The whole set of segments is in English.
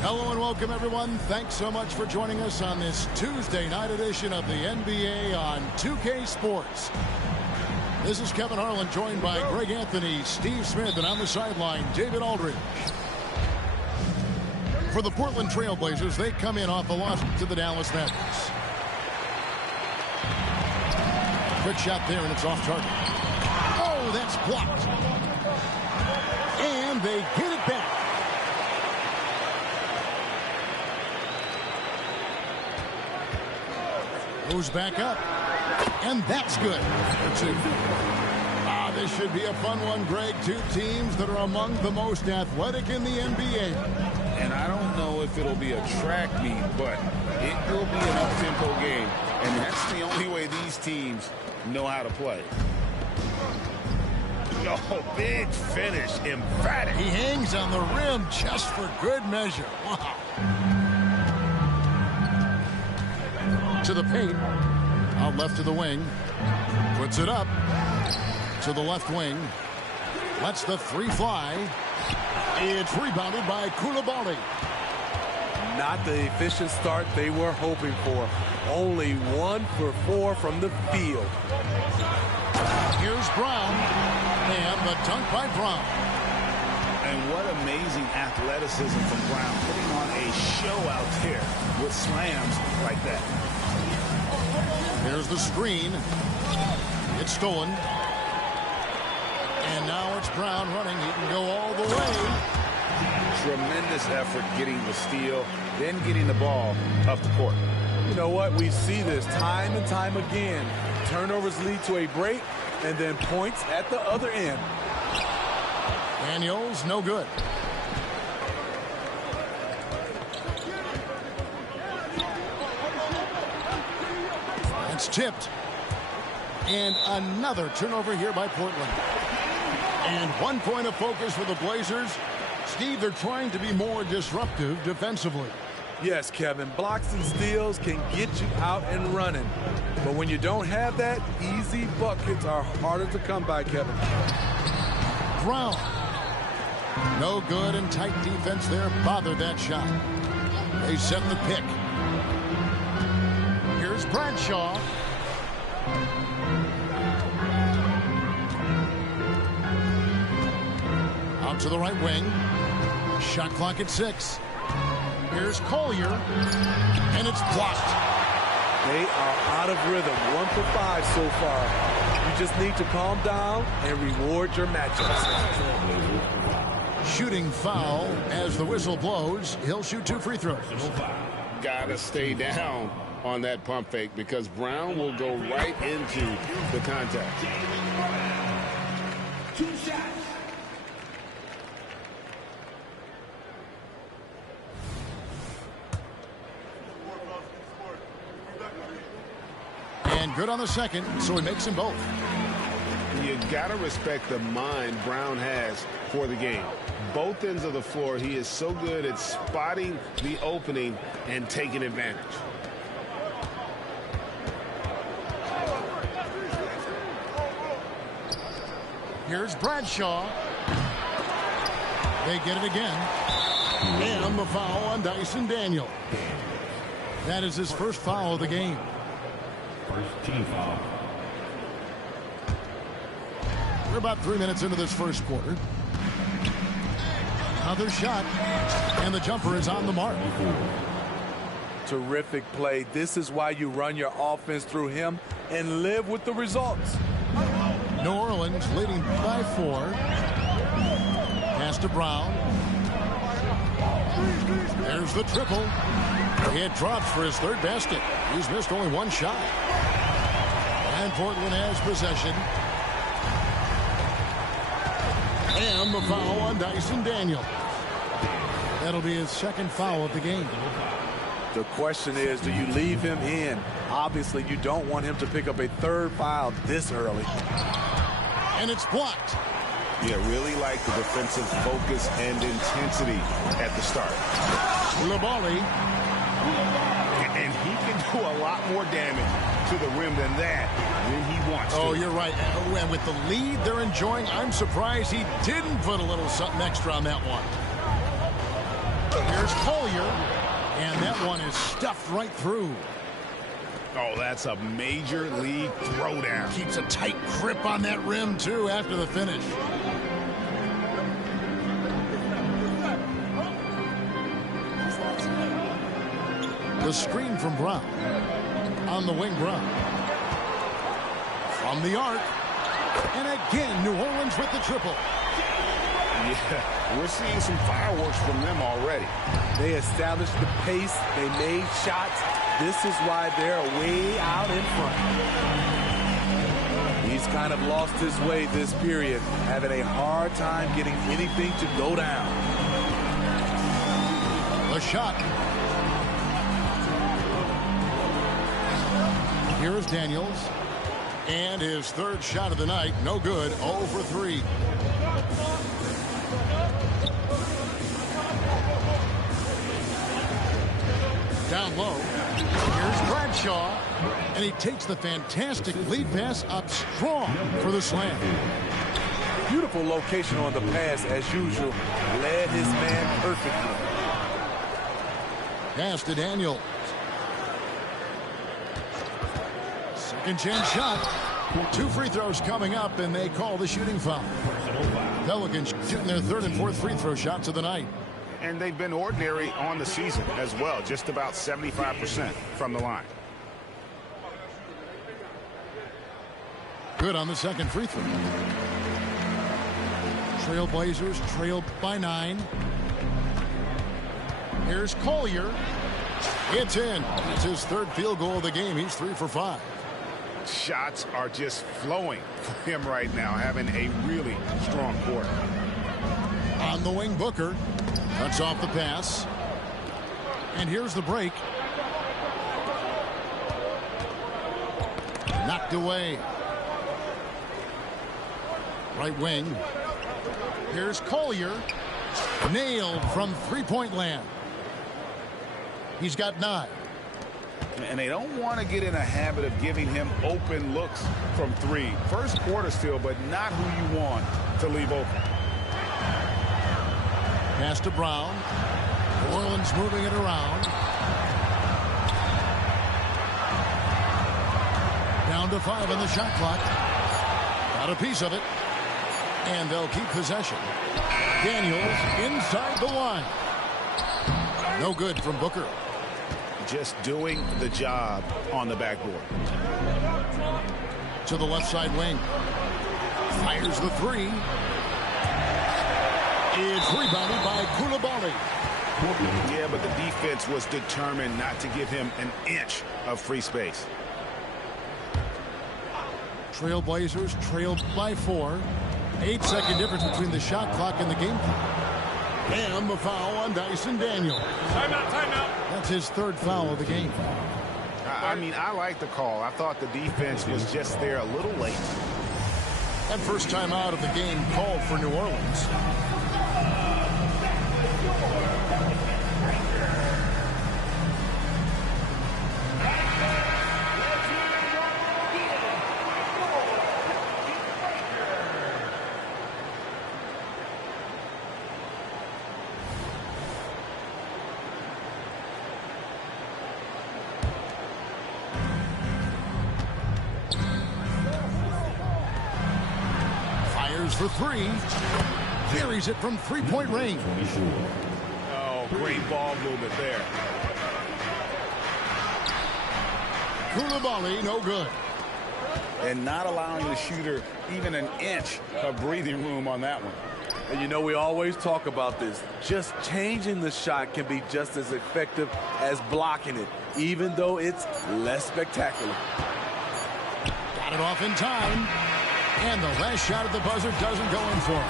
Hello and welcome, everyone. Thanks so much for joining us on this Tuesday night edition of the NBA on 2K Sports. This is Kevin Harlan, joined by Greg Anthony, Steve Smith, and on the sideline, David Aldridge. For the Portland Trail Blazers, they come in off a loss to the Dallas Mavericks. Quick shot there, and it's off target. Oh, that's blocked. And they get it back. Goes back up. And that's good. This should be a fun one, Greg. Two teams that are among the most athletic in the NBA. And I don't know if it'll be a track meet, but it will be an up-tempo game. And that's the only way these teams know how to play. Oh, big finish. Emphatic. He hangs on the rim just for good measure. Wow. To the paint. Out left to the wing. Puts it up to the left wing. Lets the three fly. It's rebounded by Coulibaly. Not the efficient start they were hoping for. Only 1 for 4 from the field. Here's Brown. And the dunk by Brown. And what amazing athleticism from Brown, putting on a show out there with slams like that. Here's the screen. It's stolen. And now it's Brown running. He can go all the way. Tremendous effort getting the steal, then getting the ball up the court. You know what? We see this time and time again. Turnovers lead to a break, and then points at the other end. Daniels, no good. It's tipped. And another turnover here by Portland. And 1 point of focus for the Blazers. Steve, they're trying to be more disruptive defensively. Yes, Kevin. Blocks and steals can get you out and running. But when you don't have that, easy buckets are harder to come by, Kevin. Brown. No good, and tight defense there bothered that shot. They set the pick. Here's Bradshaw. Out to the right wing. Shot clock at 6. Here's Collier. And it's blocked. They are out of rhythm. 1 for 5 so far. You just need to calm down and reward your matchups. Shooting foul as the whistle blows. He'll shoot 2 free throws. Gotta stay down on that pump fake because Brown will go right into the contact. 2 shots. And good on the second, so he makes them both. You gotta respect the mind Brown has for the game. Both ends of the floor, he is so good at spotting the opening and taking advantage. Here's Bradshaw. They get it again. And the foul on Dyson Daniel. That is his first foul of the game. First team foul. We're about 3 minutes into this first quarter. Another shot. And the jumper is on the mark. Terrific play. This is why you run your offense through him and live with the results. New Orleans leading by 4. Pass to Brown. There's the triple. It drops for his 3rd basket. He's missed only 1 shot. And Portland has possession. And the foul on Dyson Daniel. That'll be his 2nd foul of the game. The question is, do you leave him in? Obviously, you don't want him to pick up a 3rd foul this early. And it's blocked. Yeah, really like the defensive focus and intensity at the start. Coulibaly. And he can do a lot more damage to the rim than that when he wants to. Oh, you're right. And with the lead they're enjoying, I'm surprised he didn't put a little something extra on that one. Here's Collier, and that one is stuffed right through. Oh, that's a major league throwdown. Keeps a tight grip on that rim, too, after the finish. The screen from Brown. On the wing, Brown. From the arc. And again, New Orleans with the triple. Yeah, we're seeing some fireworks from them already. They established the pace. They made shots. This is why they're way out in front. He's kind of lost his way this period, having a hard time getting anything to go down. The shot. Here's Daniels. And his third shot of the night, no good, 0 for 3. Down low. Here's Bradshaw. And he takes the fantastic lead pass up strong for the slam. Beautiful location on the pass, as usual. Led his man perfectly. Pass to Daniels. Second chance shot. 2 free throws coming up, and they call the shooting foul. Pelicans shooting their third and fourth free throw shots of the night. And they've been ordinary on the season as well, just about 75% from the line. Good on the second free throw. Trailblazers trail by 9. Here's Collier. It's in. It's his third field goal of the game. He's 3 for 5. Shots are just flowing for him right now, having a really strong quarter. On the wing, Booker cuts off the pass. And here's the break. Knocked away. Right wing. Here's Collier. Nailed from three-point land. He's got 9. And they don't want to get in a habit of giving him open looks from 3. First quarter still, but not who you want to leave open. Pass to Brown. New Orleans moving it around. Down to 5 on the shot clock. Got a piece of it. And they'll keep possession. Daniels inside the line. No good from Booker. Just doing the job on the backboard. To the left side wing. Fires the 3. It's rebounded by Coulibaly. Yeah, but the defense was determined not to give him an inch of free space. Trailblazers trailed by 4. 8-second difference between the shot clock and the game clock. And the foul on Dyson Daniels. Timeout, timeout. That's his third foul of the game. I mean, I like the call. I thought the defense was just there a little late. And first time out of the game called for New Orleans. For 3. Carries it from three-point range. Oh, great ball movement there. Coulibaly, no good. And not allowing the shooter even an inch of breathing room on that one. And you know, we always talk about this. Just changing the shot can be just as effective as blocking it, even though it's less spectacular. Got it off in time. And the last shot at the buzzer doesn't go in for him.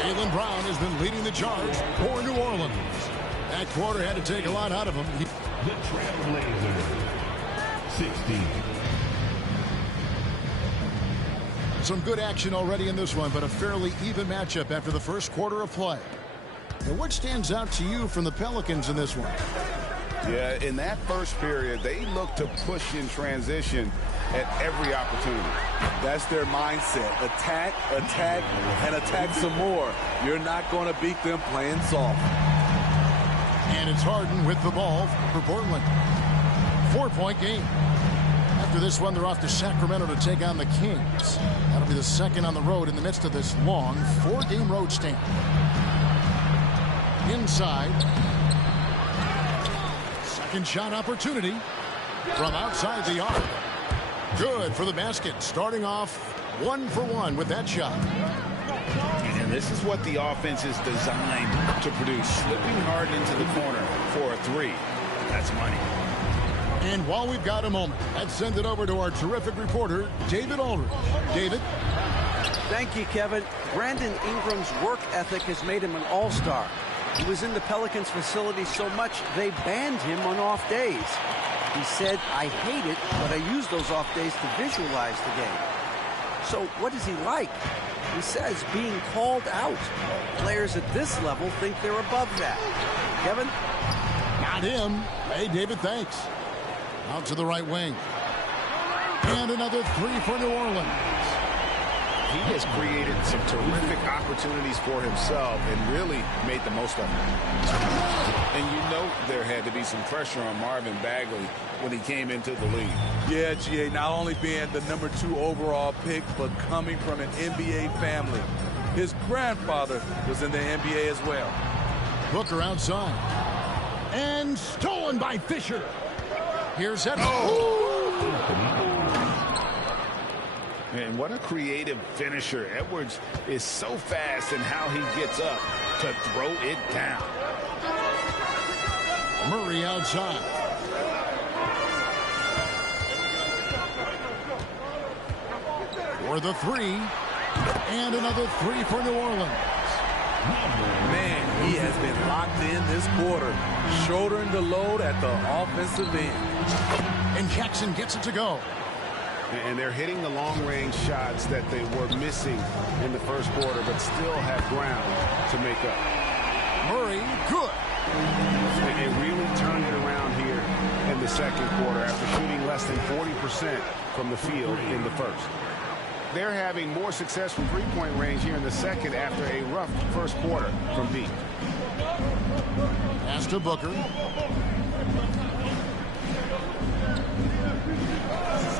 Jaylen Brown has been leading the charge for New Orleans. That quarter had to take a lot out of him. The Trailblazers, 16. Some good action already in this one, but a fairly even matchup after the first quarter of play. And what stands out to you from the Pelicans in this one? Yeah, in that first period, they looked to push in transition at every opportunity. That's their mindset. Attack, attack, and attack some more. You're not going to beat them playing soft. And it's Harden with the ball for Portland. 4-point game. After this one, they're off to Sacramento to take on the Kings. That'll be the second on the road in the midst of this long 4-game road stand. Inside. Second shot opportunity from outside the arc. Good for the basket. Starting off 1 for 1 with that shot. And this is what the offense is designed to produce. Slipping Harden into the corner for a 3. That's money. And while we've got a moment, let's send it over to our terrific reporter, David Aldridge. David? Thank you, Kevin. Brandon Ingram's work ethic has made him an all-star. He was in the Pelicans facility so much they banned him on off days. He said, "I hate it, but I use those off days to visualize the game." So what is he like? He says being called out. Players at this level think they're above that. Kevin? Not him. Hey, David, thanks. Out to the right wing. And another 3 for New Orleans. He has created some terrific opportunities for himself and really made the most of them. And you know there had to be some pressure on Marvin Bagley when he came into the league. Yeah, GA, not only being the number 2 overall pick, but coming from an NBA family. His grandfather was in the NBA as well. Booker outside. And stolen by Fisher. Here's Edwards. And what a creative finisher. Edwards is so fast in how he gets up to throw it down. Murray outside. For the 3. And another 3 for New Orleans. Man, he has been locked in this quarter, shouldering the load at the offensive end. And Jackson gets it to go. And they're hitting the long-range shots that they were missing in the first quarter, but still have ground to make up. Murray, good. They really turned it around here in the second quarter after shooting less than 40% from the field in the first. They're having more success from three-point range here in the second after a rough first quarter from deep. Pass to Booker.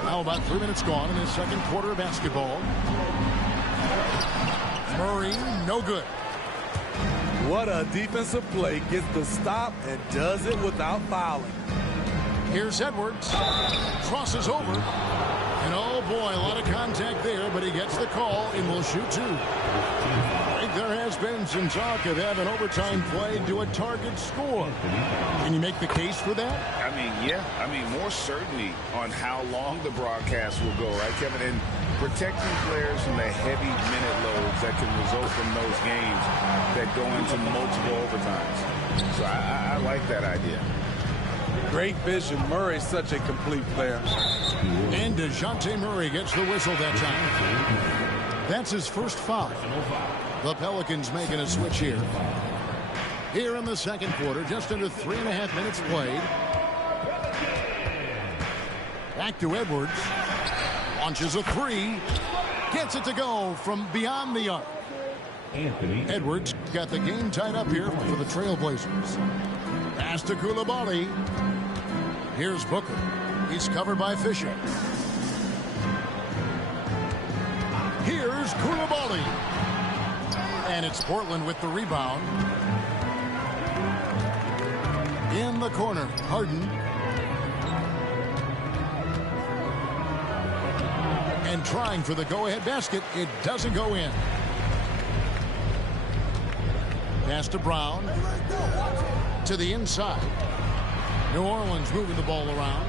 Now about 3 minutes gone in his second quarter of basketball. Murray, no good. What a defensive play. Gets the stop and does it without fouling. Here's Edwards. Crosses over. And oh boy, a lot of contact there, but he gets the call and will shoot 2. I think there has been some talk of having overtime play to a target score. Can you make the case for that? I mean, yeah. I mean, more certainty on how long the broadcast will go, right, Kevin? And protecting players from the heavy minute loads that can result from those games that go into multiple overtimes. So I like that idea. Great vision. Murray's such a complete player. And DeJounte Murray gets the whistle that time. That's his first foul. The Pelicans making a switch here. Here in the second quarter, just under 3.5 minutes played. Back to Edwards. Launches a 3. Gets it to go from beyond the arc. Edwards got the game tied up here for the Trailblazers. Pass to Coulibaly. Here's Booker. He's covered by Fisher. Here's Coulibaly. And it's Portland with the rebound. In the corner, Harden. And trying for the go-ahead basket. It doesn't go in. Pass to Brown. To the inside. New Orleans moving the ball around.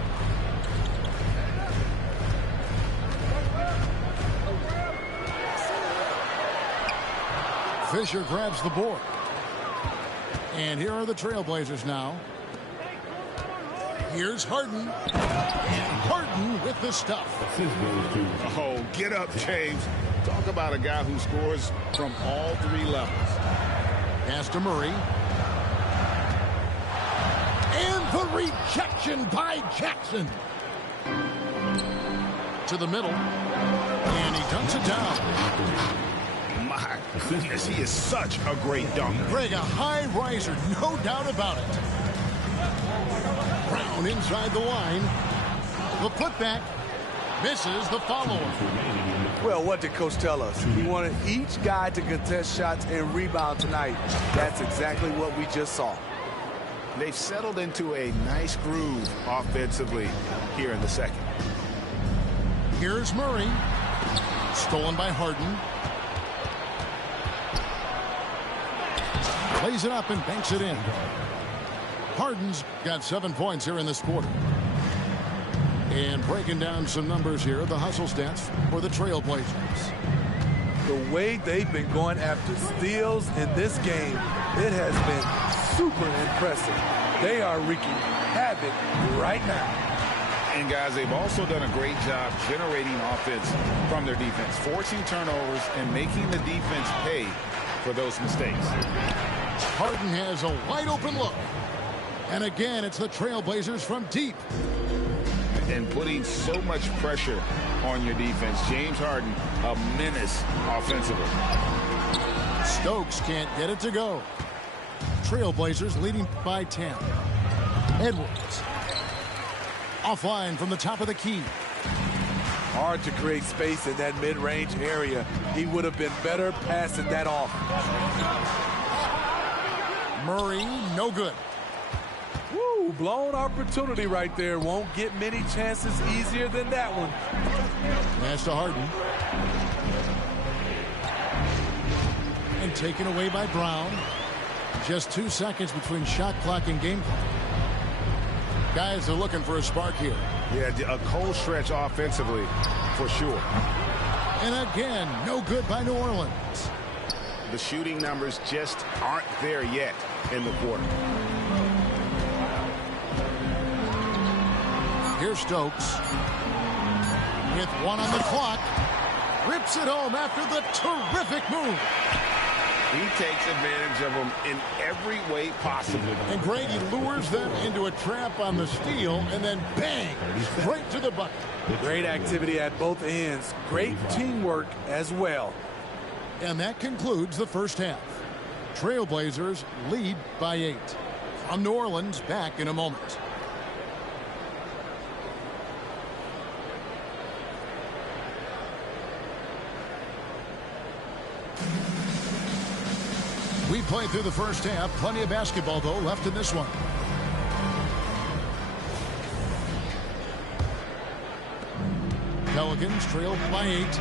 Fisher grabs the board. And here are the Trailblazers now. Here's Harden. And Harden with the stuff. Oh, get up, James. Talk about a guy who scores from all 3 levels. Pass to Murray. And the rejection by Jackson. To the middle. And he dunks it down. My goodness, he is such a great dunker. Greg, a high riser, no doubt about it. Brown inside the line. The putback misses the follow-up. Well, what did Coach tell us? He wanted each guy to contest shots and rebound tonight. That's exactly what we just saw. They've settled into a nice groove offensively here in the second. Here's Murray. Stolen by Harden. Plays it up and banks it in. Harden's got 7 points here in this quarter. And breaking down some numbers here, the hustle stats for the Trailblazers. The way they've been going after steals in this game, it has been super impressive. They are wreaking havoc right now. And guys, they've also done a great job generating offense from their defense, forcing turnovers and making the defense pay for those mistakes. Harden has a wide open look. And again, it's the Trailblazers from deep. And putting so much pressure on your defense. James Harden, a menace offensively. Stokes can't get it to go. Trailblazers leading by 10. Edwards. Offline from the top of the key. Hard to create space in that mid-range area. He would have been better passing that off. Murray, no good. Woo, blown opportunity right there. Won't get many chances easier than that one. Pass to Harden. And taken away by Brown. Just 2 seconds between shot clock and game clock. Guys are looking for a spark here. Yeah, a cold stretch offensively for sure. And again, no good by New Orleans. The shooting numbers just aren't there yet in the quarter. Here's Stokes. With 1 on the clock. Rips it home after the terrific move. He takes advantage of them in every way possible. And Grady lures them into a trap on the steal, and then bang, straight to the bucket. Great activity at both ends. Great teamwork as well. And that concludes the first half. Trailblazers lead by 8. From New Orleans, back in a moment. We played through the first half. Plenty of basketball, though, left in this one. Pelicans trail by 8.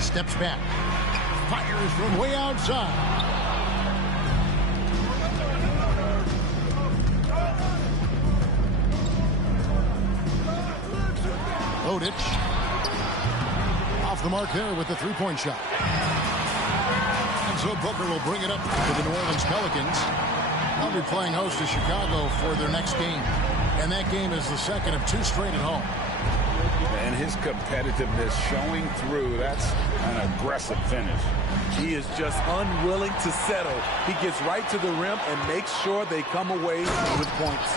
Steps back. Fires from way outside. Odic. Off the mark there with the three-point shot. So Booker will bring it up to the New Orleans Pelicans. They'll be playing host to Chicago for their next game. And that game is the second of 2 straight at home. And his competitiveness showing through. That's an aggressive finish. He is just unwilling to settle. He gets right to the rim and makes sure they come away with points.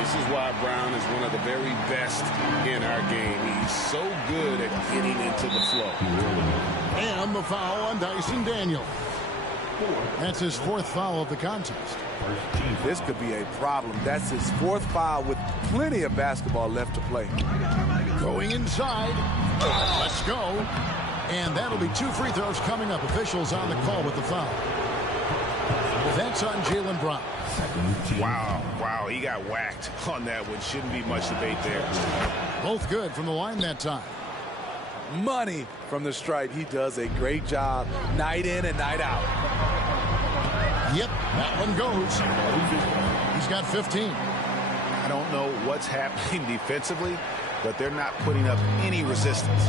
This is why Brown is one of the very best in our game. He's so good at getting into the flow. And the foul on Dyson Daniel. That's his 4th foul of the contest. This could be a problem. That's his 4th foul with plenty of basketball left to play. Going inside. Let's go. And that'll be 2 free throws coming up. Officials on the call with the foul. That's on Jaylen Brown. Wow, he got whacked on that one. Shouldn't be much debate there. Both good from the line that time. Money from the stripe. He does a great job night in and night out. Yep, that one goes. He's got 15. I don't know what's happening defensively, but they're not putting up any resistance.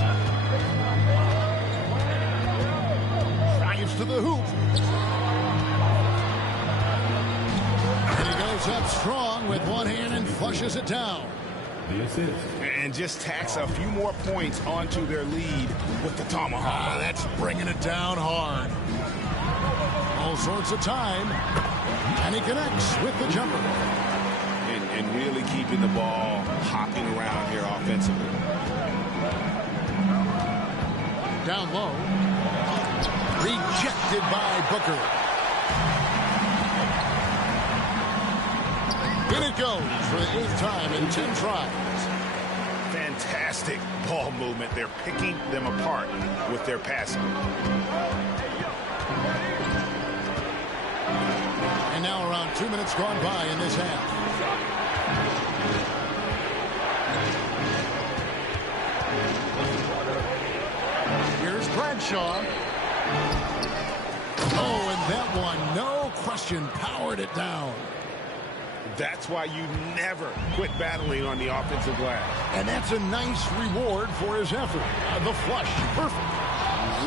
Drives to the hoop. And he goes up strong with one hand and flushes it down. And just tacks a few more points onto their lead with the tomahawk. That's bringing it down hard. All sorts of time. And he connects with the jumper. And really keeping the ball hopping around here offensively. Down low. Rejected by Booker. In it goes for the 8th time in 10 tries. Fantastic ball movement. They're picking them apart with their passing. And now around 2 minutes gone by in this half. Here's Bradshaw. Oh, and that one, no question, powered it down. That's why you never quit battling on the offensive glass. And that's a nice reward for his effort. The flush, perfect.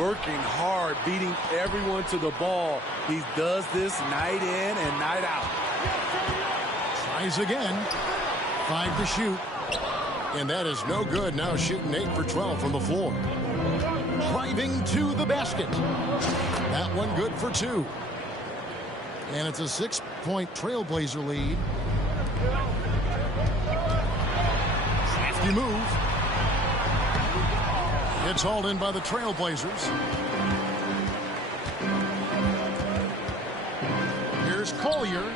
Working hard, beating everyone to the ball. He does this night in and night out. Tries again. 5 to shoot. And that is no good. Now shooting 8 for 12 from the floor. Driving to the basket. That one good for 2. And it's a 6-point Trailblazer lead. Crafty move. It's hauled in by the Trailblazers. Here's Collier.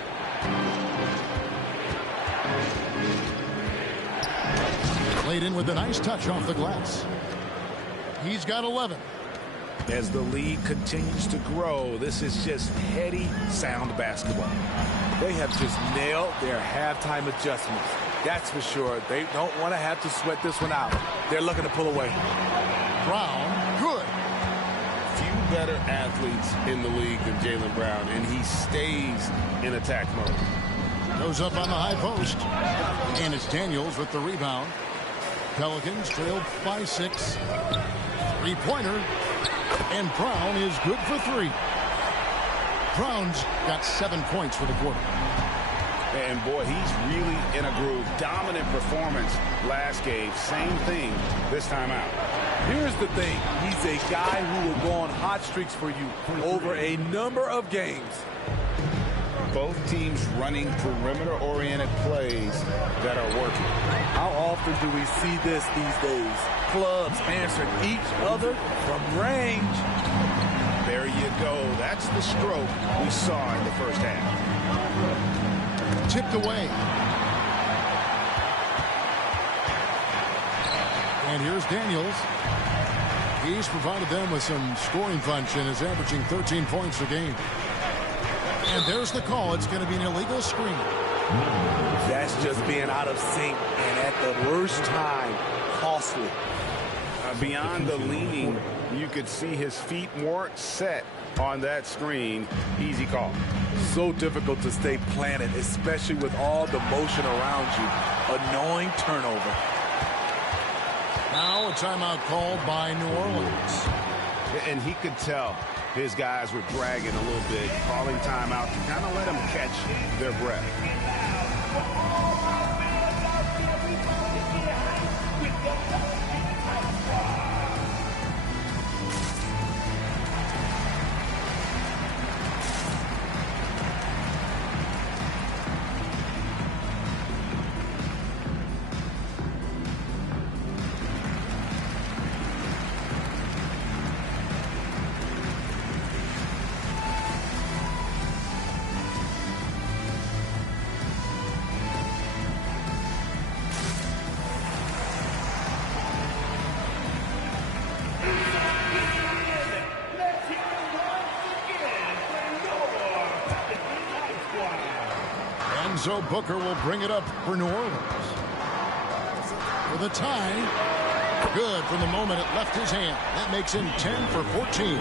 Played in with a nice touch off the glass. He's got 11. As the lead continues to grow, this is just heady, sound basketball. They have just nailed their halftime adjustments. That's for sure. They don't want to have to sweat this one out. They're looking to pull away. Brown, good. Few better athletes in the league than Jaylen Brown, and he stays in attack mode. Goes up on the high post. And it's Daniels with the rebound. Pelicans trailed by 6. Three-pointer. And Brown is good for 3. Brown's got 7 points for the quarter. And boy, he's really in a groove. Dominant performance last game. Same thing this time out. Here's the thing. He's a guy who will go on hot streaks for you over a number of games. Both teams running perimeter-oriented plays that are working. How often do we see this these days? Clubs answering each other from range. There you go. That's the stroke we saw in the first half. Tipped away. And here's Daniels. He's provided them with some scoring punch and is averaging 13 points a game. And there's the call. It's going to be an illegal screen. That's just being out of sync and at the worst time, costly. Beyond the leaning, you could see his feet weren't set on that screen. Easy call. So difficult to stay planted, especially with all the motion around you. Annoying turnover. Now a timeout called by New Orleans. And he could tell his guys were dragging a little bit, calling timeout to kind of let them catch their breath. So Booker will bring it up for New Orleans. For the tie. Good from the moment it left his hand. That makes him 10 for 14.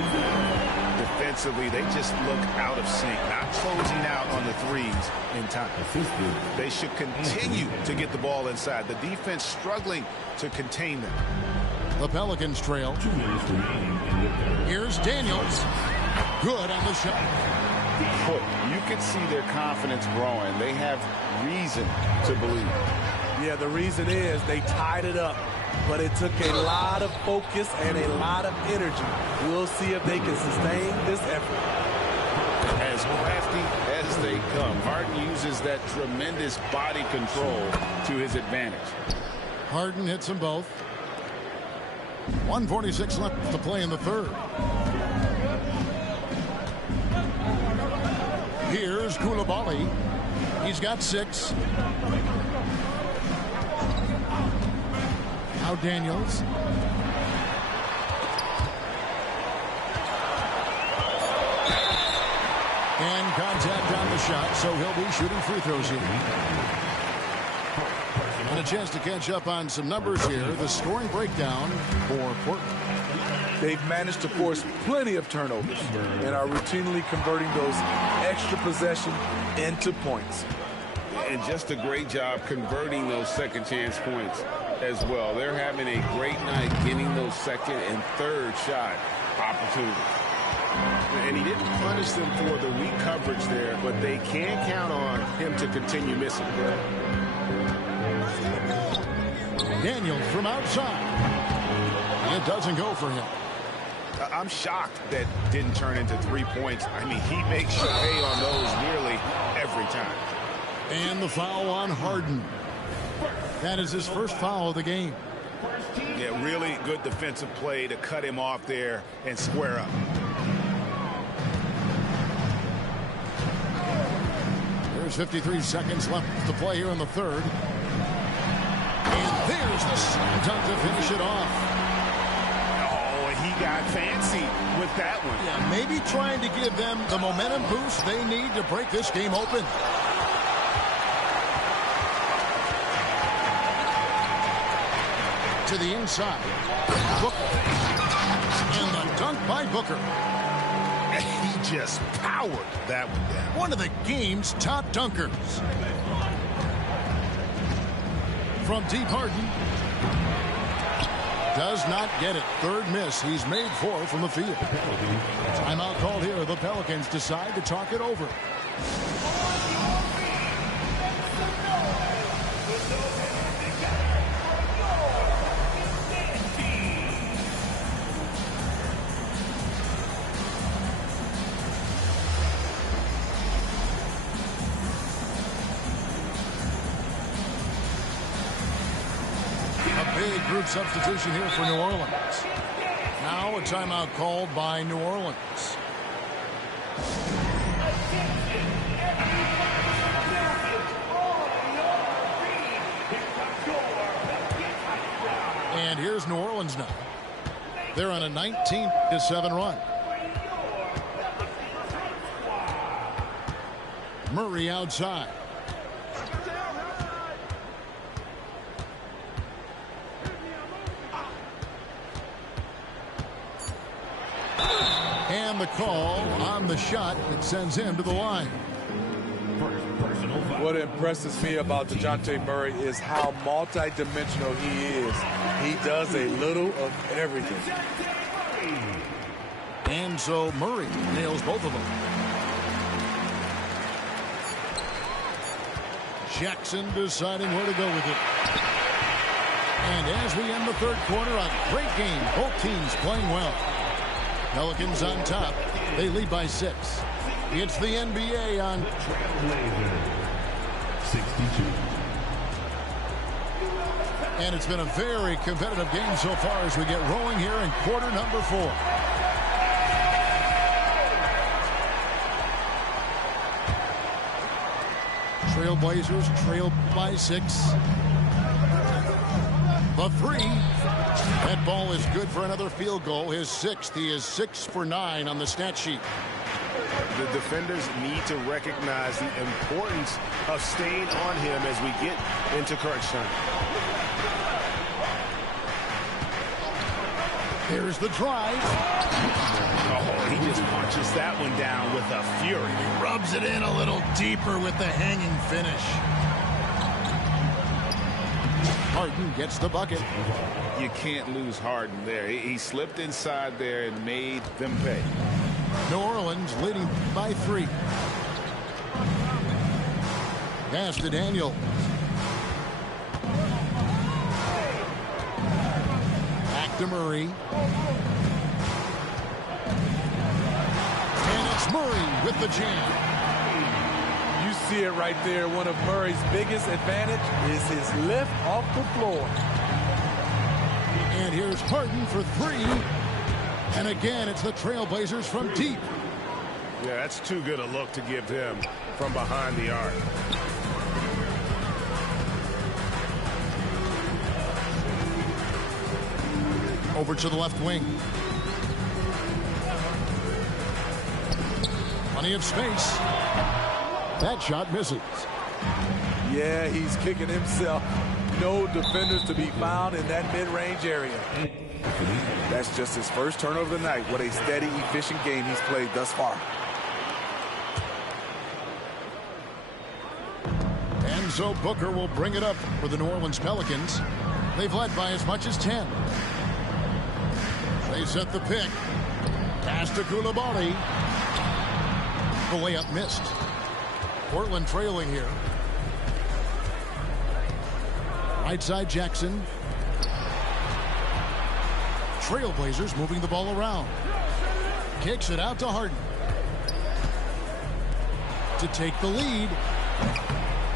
Defensively, they just look out of sync, not closing out on the threes in time. They should continue to get the ball inside. The defense struggling to contain them. The Pelicans trail. Here's Daniels. Good on the shot. You can see their confidence growing. They have reason to believe. Yeah, the reason is they tied it up, but it took a lot of focus and a lot of energy. We'll see if they can sustain this effort. As crafty as they come, Harden uses that tremendous body control to his advantage. Harden hits them both. 1:46 left to play in the third. Here's Coulibaly. He's got 6. Now Daniels. And contact on the shot, so he'll be shooting free throws here. And a chance to catch up on some numbers here. The scoring breakdown for Portland. They've managed to force plenty of turnovers and are routinely converting those extra possessions into points. And just a great job converting those second chance points as well. They're having a great night getting those second and third shot opportunities. And he didn't punish them for the weak coverage there, but they can't count on him to continue missing. Daniels from outside. It doesn't go for him. I'm shocked that didn't turn into 3 points. I mean, he makes sure pay on those nearly every time. And the foul on Harden. That is his first foul of the game. Yeah, really good defensive play to cut him off there and square up. There's 53 seconds left to play here in the third. And there's the slam dunk to finish it off. Oh, and he got fancy with that one. Yeah, maybe trying to give them the momentum boost they need to break this game open. To the inside. Booker. And the dunk by Booker. He just powered that one down. One of the game's top dunkers. From deep, Harden. Does not get it. Third miss. He's made 4 from the field. Timeout called here. The Pelicans decide to talk it over. Big group substitution here for New Orleans. Now a timeout called by New Orleans. And here's New Orleans now. They're on a 19-7 run. Murray outside. And the call on the shot that sends him to the line. What impresses me about DeJounte Murray is how multi-dimensional he is. He does a little of everything. And so Murray nails both of them. Jackson deciding where to go with it. And as we end the third quarter, a great game. Both teams playing well. Pelicans on top. They lead by 6. It's the NBA on Trailblazer, 62. And it's been a very competitive game so far as we get rolling here in quarter number 4. Trailblazers trail by 6. The 3. That ball is good for another field goal. His 6th. He is 6 for 9 on the stat sheet. The defenders need to recognize the importance of staying on him as we get into crunch time. Here's the drive. Oh, he just punches that one down with a fury. He rubs it in a little deeper with the hanging finish. Harden gets the bucket. You can't lose Harden there. He slipped inside there and made them pay. New Orleans leading by 3. Pass to Daniel. Back to Murray. And it's Murray with the jam. You see it right there. One of Murray's biggest advantage is his lift off the floor. And here's Harden for 3. And again, it's the Trailblazers from deep. Yeah, that's too good a look to give him from behind the arc. Over to the left wing. Plenty of space. That shot misses. Yeah, he's kicking himself. No defenders to be found in that mid-range area. That's just his first turnover of the night. What a steady, efficient game he's played thus far. Enzo Booker will bring it up for the New Orleans Pelicans. They've led by as much as 10. They set the pick. Pass to Coulibaly. The layup missed. Portland trailing here. Right side Jackson. Trailblazers moving the ball around. Kicks it out to Harden. To take the lead.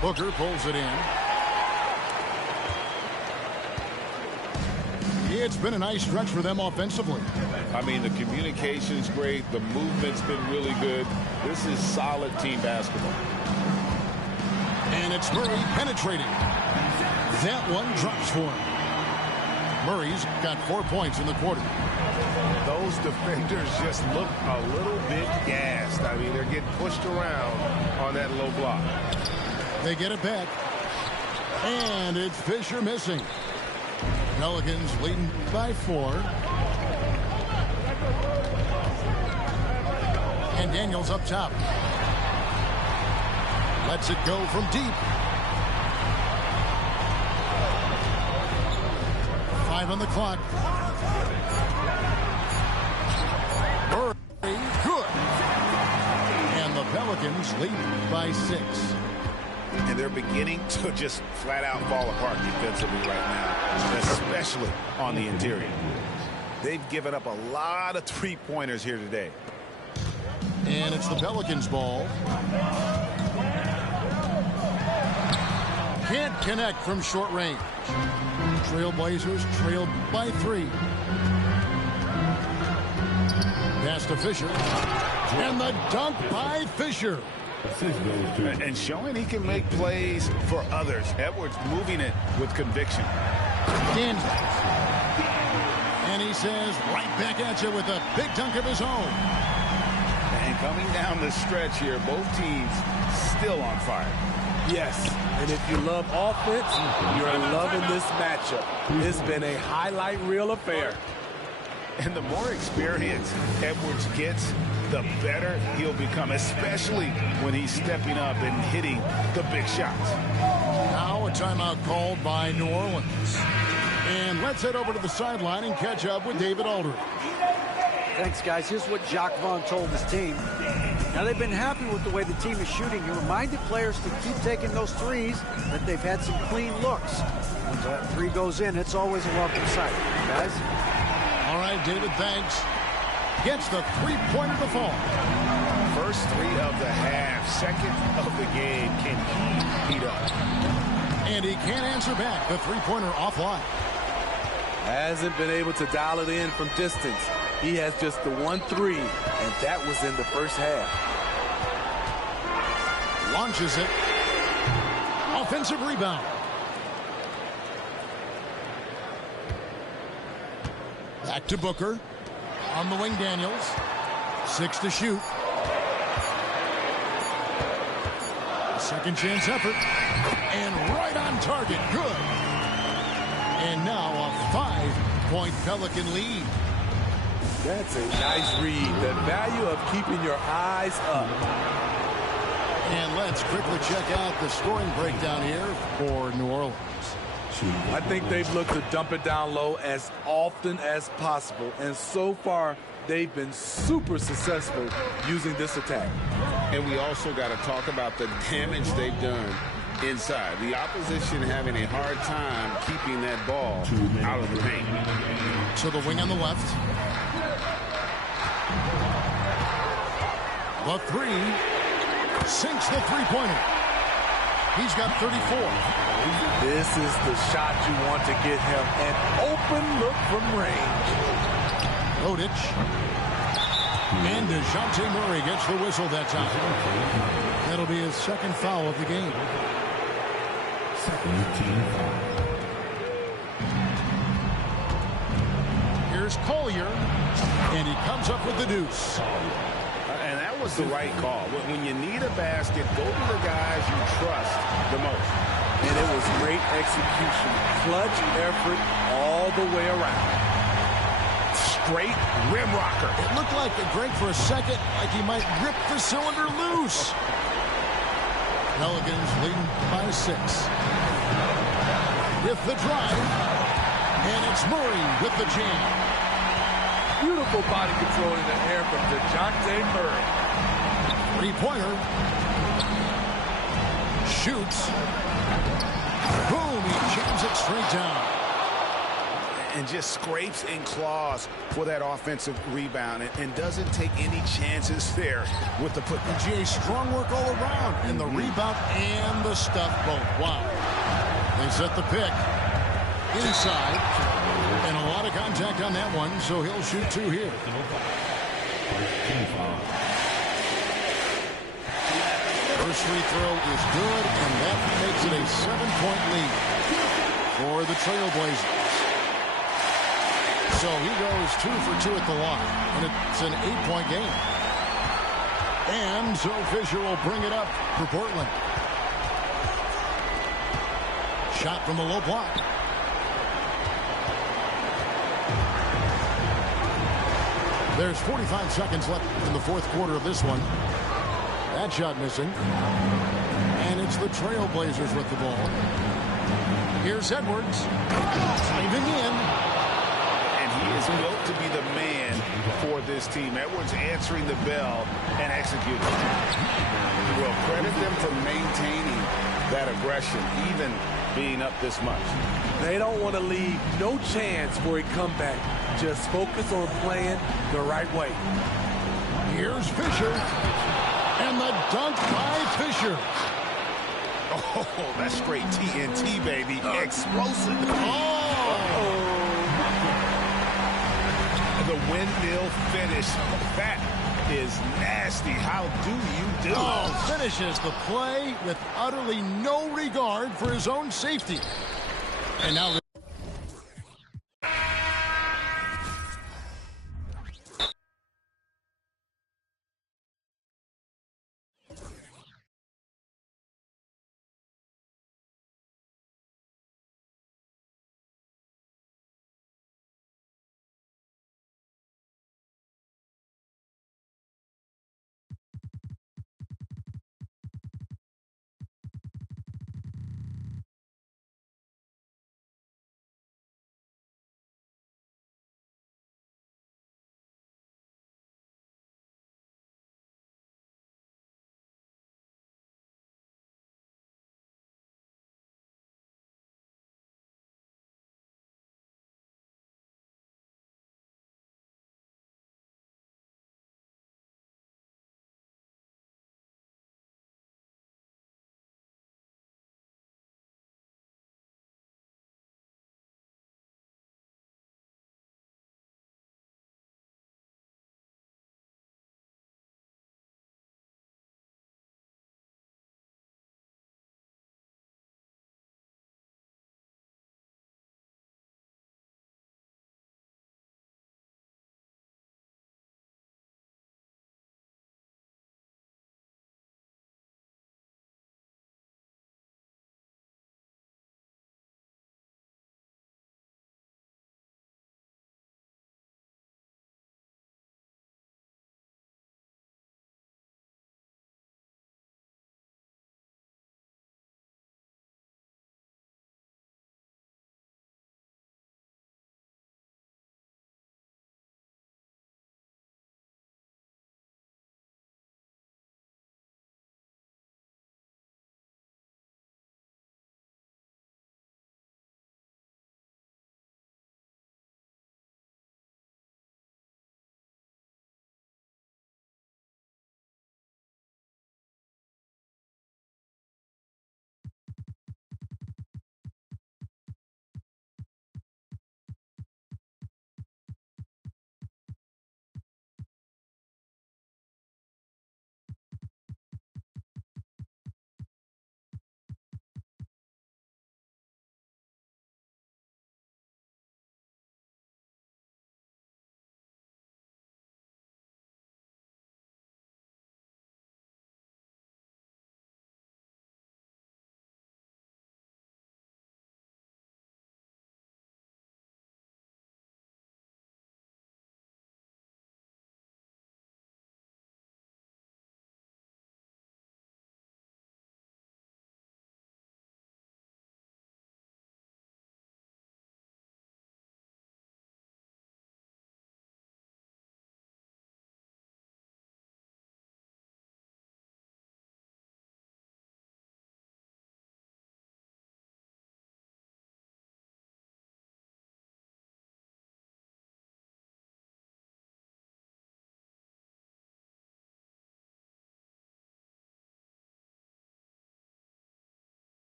Booker pulls it in. It's been a nice stretch for them offensively. I mean, the communication's great. The movement's been really good. This is solid team basketball. And it's Murray penetrating. That one drops for him. Murray's got 4 points in the quarter. Those defenders just look a little bit gassed. I mean, they're getting pushed around on that low block. They get it back. And it's Fisher missing. Pelicans leading by 4. And Daniels up top. Lets it go from deep. 5 on the clock. Murray, good. And the Pelicans lead by 6. And they're beginning to just flat out fall apart defensively right now, especially on the interior. They've given up a lot of three-pointers here today. And it's the Pelicans' ball. Can't connect from short range. Trailblazers trailed by 3. Pass to Fisher. And the dunk by Fisher. And showing he can make plays for others. Edwards moving it with conviction. Daniels. And he says right back at you with a big dunk of his own. And coming down the stretch here, both teams still on fire. Yes, and if you love offense, you're loving this matchup. It's been a highlight reel affair. And the more experience Edwards gets, the better he'll become, especially when he's stepping up and hitting the big shots. Now a timeout called by New Orleans. And let's head over to the sideline and catch up with David Aldridge. Thanks, guys. Here's what Jacques Vaughn told his team. Now, they've been happy with the way the team is shooting. He reminded players to keep taking those threes, that they've had some clean looks. When that 3 goes in, it's always a welcome sight. Guys? All right, David, thanks. Gets the three-pointer to fall. First 3 of the half, second of the game. Can he beat up? And he can't answer back. The three-pointer offline. Hasn't been able to dial it in from distance. He has just the 1 3, and that was in the first half. Launches it. Offensive rebound. Back to Booker. On the wing, Daniels. 6 to shoot. Second chance effort. And right on target. Good. And now a 5-point Pelican lead. That's a nice read. The value of keeping your eyes up. And let's quickly check out the scoring breakdown here for New Orleans. I think they've looked to dump it down low as often as possible. And so far, they've been super successful using this attack. And we also got to talk about the damage they've done inside. The opposition having a hard time keeping that ball out of the paint. To the wing on the left. The 3 sinks the three-pointer. He's got 34. This is the shot you want to get him. An open look from range. Rodic. And DeJounte Murray gets the whistle that time. That'll be his second foul of the game. Here's Collier, and he comes up with the deuce. And that was the right call. When you need a basket, go to the guys you trust the most. And it was great execution. Clutch effort all the way around. Straight rim rocker. It looked like Greg for a second, like he might rip the cylinder loose. Pelicans leading by 6. With the drive, and it's Murray with the jam. Beautiful body control in the air from DeJounte Murray. Three-pointer. Shoots. Boom, he jams it straight down. And just scrapes and claws for that offensive rebound and doesn't take any chances there with the put. GA, strong work all around, and the rebound and the stuff both. Wow. They set the pick inside, and a lot of contact on that one, so he'll shoot 2 here. First free throw is good, and that makes it a 7-point lead for the Trailblazers. So he goes 2 for 2 at the line, and it's an 8-point game. And so Fisher will bring it up for Portland. Shot from the low block. There's 45 seconds left in the fourth quarter of this one. That shot missing. And it's the Trailblazers with the ball. Here's Edwards. Driving in. He is built to be the man for this team. Edwards answering the bell and executing. Well, credit them for maintaining that aggression, even being up this much. They don't want to leave no chance for a comeback. Just focus on playing the right way. Here's Fisher. And the dunk by Fisher. Oh, that's straight TNT, baby. Explosive. Oh! The windmill finish. That is nasty. How do you do it? Oh, finishes the play with utterly no regard for his own safety. And now